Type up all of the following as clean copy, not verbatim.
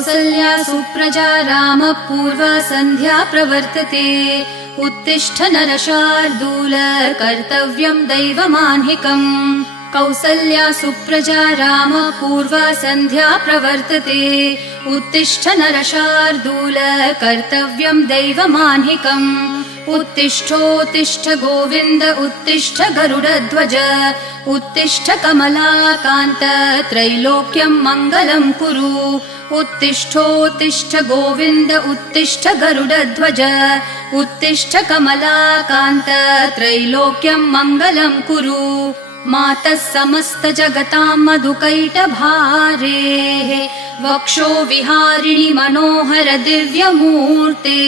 कौसल्या सुप्रजा रामपूर्वा सन्ध्या प्रवर्तते उत्तिष्ठ नरशार्दूल कर्तव्यं दैवमाह्निकम् कौसल्या सुप्रजा रामपूर्वा सन्ध्या प्रवर्तते उत्तिष्ठ नरशार्दूल कर्तव्यं दैवमाह्निकम् उत्तिष्ठोत्तिष्ठ गोविन्द उत्तिष्ठ गरुडध्वज उत्तिष्ठ कमलाकान्त त्रैलोक्यं मङ्गलं कुरु उत्तिष्ठोत्तिष्ठ गोविन्द उत्तिष्ठ गरुडध्वज उत्तिष्ठ कमलाकान्त त्रैलोक्यं मङ्गलं कुरु मातः समस्त जगतां मधुकैटभारेः वक्षो विहारिणि मनोहर दिव्यमूर्ते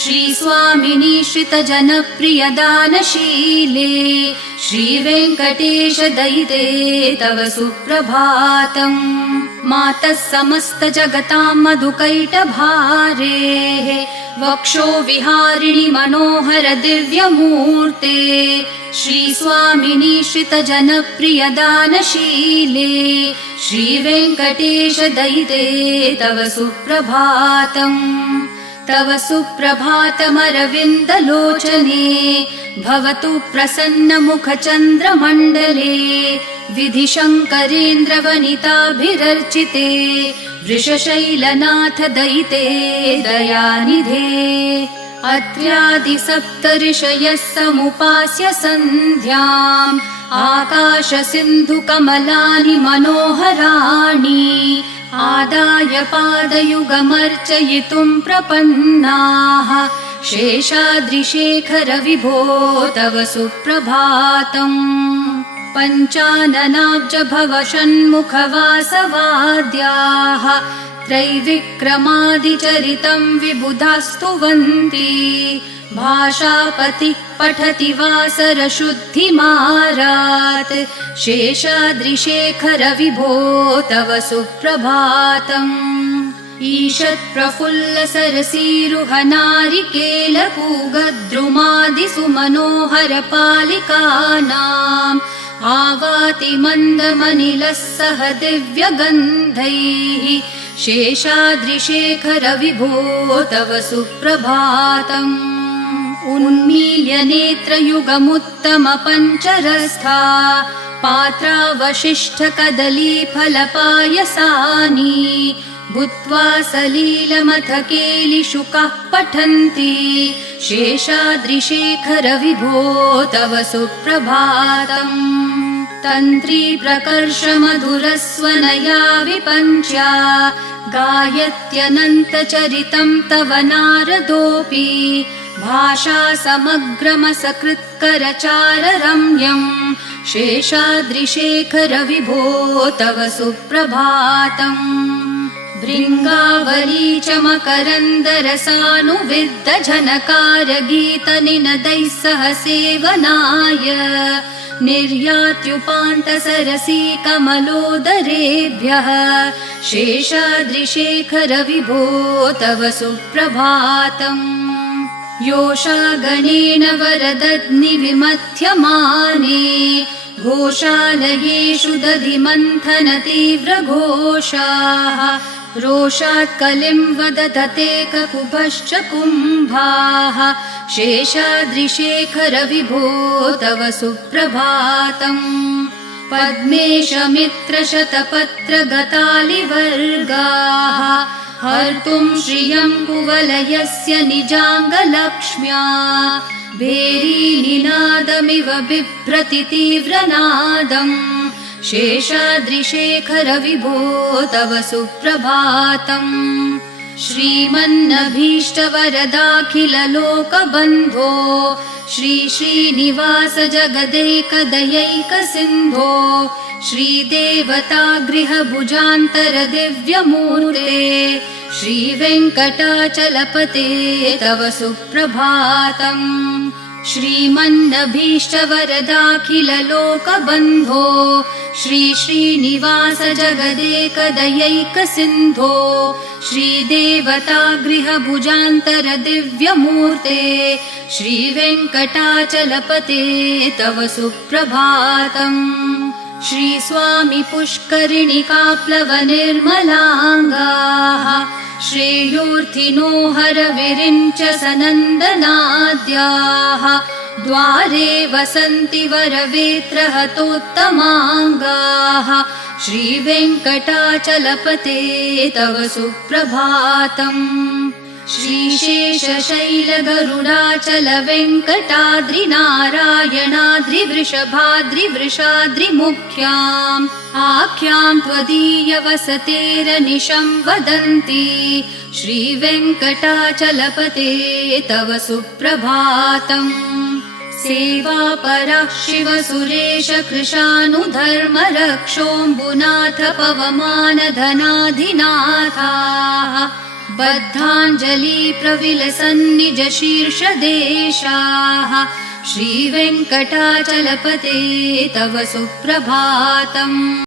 श्रीस्वामिनि श्रितजनप्रिय दानशीले श्रीवेङ्कटेश दयिते तव सुप्रभातम् मातः समस्त जगतां मधुकैटभारेः वक्षो विहारिणि मनोहर दिव्यमूर्ते श्रीस्वामिनि श्रितजनप्रिय दानशीले श्रीवेङ्कटेश दयिते तव सुप्रभातम् तव सुप्रभातमरविन्दलोचने भवतु प्रसन्नमुखचन्द्रमण्डले विधिशङ्करेन्द्रवनिताभिरर्चिते वृषशैलनाथ दयिते दयानिधे अत्र्यादिसप्तऋषयः समुपास्य सन्ध्याम् आकाशसिन्धुकमलानि मनोहराणि आदाय पादयुगमर्चयितुं प्रपन्नाः शेषाद्रिशेखर विभो तव सुप्रभातम् पञ्चाननाब्ज भव षण्मुखवासवाद्याः त्रैविक्रमादिचरितं विबुधास्तुवन्ति भाषापतिः पठति वासरशुद्धिमारात् शेषाद्रिशेखर विभो तव सुप्रभातम् ईषत्प्रफुल्लसरसीरुहनारिकेलपूगद्रुमादिसुमनोहर पालिकानाम् आवाति मन्दमनिलः सह दिव्यगन्धैः शेषाद्रिशेखर विभो तव सुप्रभातम् उन्मील्य नेत्रयुगमुत्तम पञ्चरस्था पात्रावशिष्ठ कदलीफलपायसानि भूत्वा सलीलमथ केलिशुकाः पठन्ति शेषाद्रिशेखर विभो तव सुप्रभातम् तन्त्री प्रकर्ष मधुरस्वनया विपञ्च्या गायत्यनन्तचरितं तव नारदोऽपि भाषा समग्रमसकृत्करचाररम्यम् शेषाद्रिशेखर विभो तव सुप्रभातम् भृङ्गावली च मकरन्दरसानुविद्ध झनकार गीतनिनदैः सह सेवनाय निर्यात्युपान्तसरसी कमलोदरेभ्यः शेषाद्रिशेखर विभो तव सुप्रभातम् योषागणेन वरदग्निविमथ्यमाने घोषालयेषु दधिमन्थन तीव्रघोषाः रोषात् कलिं वदधते ककुभश्च कुम्भाः शेषाद्रिशेखर विभो तव सुप्रभातम् पद्मेशमित्रशतपत्रगतालिवर्गाः हर्तुं श्रियं कुवलयस्य निजाङ्गलक्ष्म्या भेरीनिनादमिव बिभ्रति तीव्रनादम् शेषाद्रिशेखर विभो तव सुप्रभातम् श्रीमन्नभीष्टवरदाखिललोकबन्धो श्री श्रीनिवास जगदैकदयैकसिन्धो श्रीदेवतागृहभुजान्तर दिव्यमूर्ते श्रीवेङ्कटाचलपते तव सुप्रभातम् श्रीमन्नभीष्टवरदाखिललोकबन्धो श्री श्रीनिवास जगदेकदयैकसिन्धो श्रीदेवतागृहभुजान्तर दिव्यमूर्ते श्रीवेङ्कटाचलपते तव सुप्रभातम् श्रीस्वामी पुष्करिणिकाप्लवनिर्मलाङ्गाः श्रेयोर्थिनो हरविरिञ्च सनन्दनाद्याः द्वारे वसन्ति वरवेत्रहतोत्तमाङ्गाः श्रीवेङ्कटाचलपते तव सुप्रभातम् श्रीशेषशैलगरुडाचलवेङ्कटाद्रिनारायणाद्रिवृषभाद्रिवृषाद्रिमुख्याम् आख्याम् त्वदीयवसतेरनिशम् वदन्ति श्रीवेङ्कटाचलपते तव सुप्रभातम् सेवापरः शिवसुरेश कृशानुधर्मरक्षोऽम्बुनाथ पवमानधनाधिनाथाः बद्धाञ्जलि प्रविलसन्निज शीर्षदेशाः श्रीवेङ्कटाचलपते तव सुप्रभातम्।